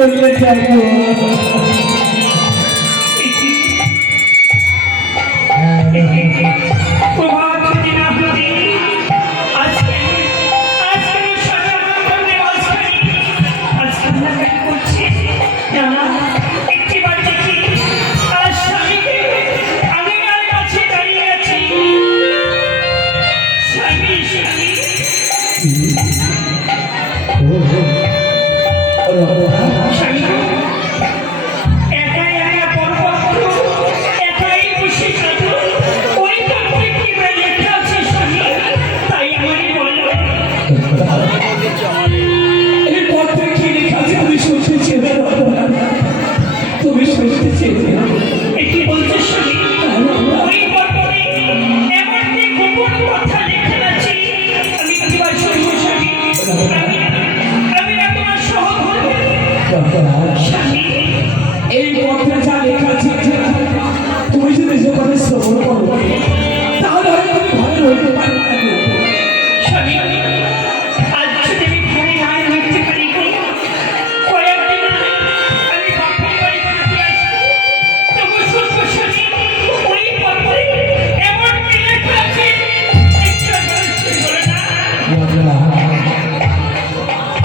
করলে যাবো এই পত্রে যা লেখা আছে তুমি যদি জীবনে শ্রবণ করো তাহলে হয়তো তুমি ভালো হইতে পারবে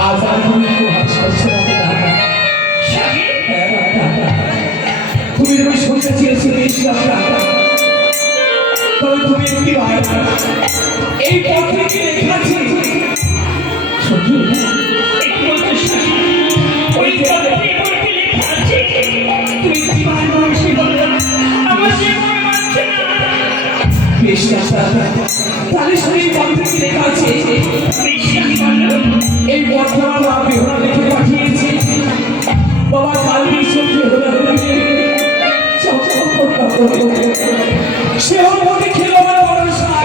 আজ আমি তুমি যদি শুনতে চেয়েছিলে তবে তুমি কি এই পত্রে কি লেখা আছে তাহলে সেই পত্রে কি লেখা আছে এই পত্র আমার বেহরা লিখে পাঠিয়েছে বাবা কালকে সত্যি হলো সে মধ্যে খেলো আমার ভরসা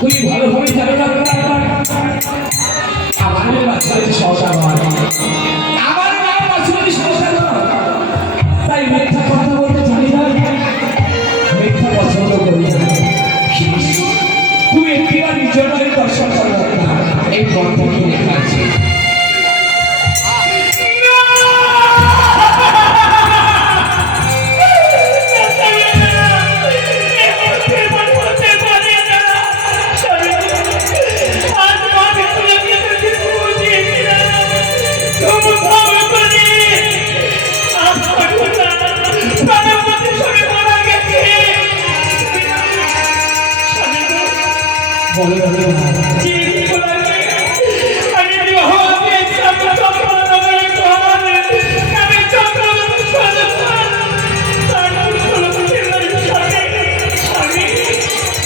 তুই ভালোভাবে জানো না আমার বাচ্চাদের সংসার আমার বাচ্চাদের সংসার তাই মিথ্যা কথা বলতে জানি না মিথ্যা পছন্দ করি না তুই একটিবার নিজের দর্শন করো এই গ্রন্থ কি লেখা আছে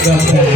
संकट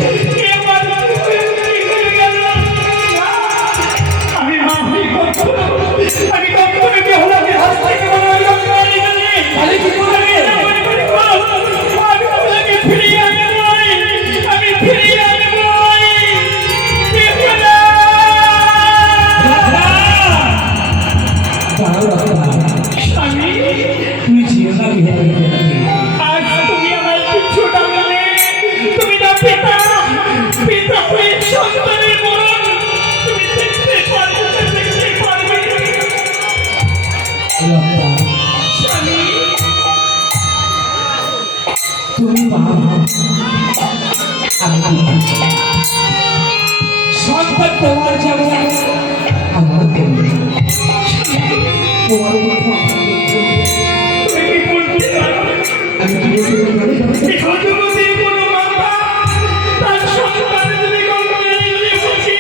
তোমার যেমন আমার তেমন তোমার কথা তুমি কি বলতে পারো আমি কি বলতে পারি এই হজমতে কোনো মাতা তার সন্তানের যদি গল্পে লিখেছি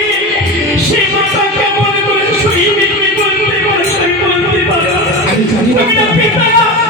সেই মাতাকে মনে করে সই বলতে পারে সই বলতে পারো আমি জানি না পিতা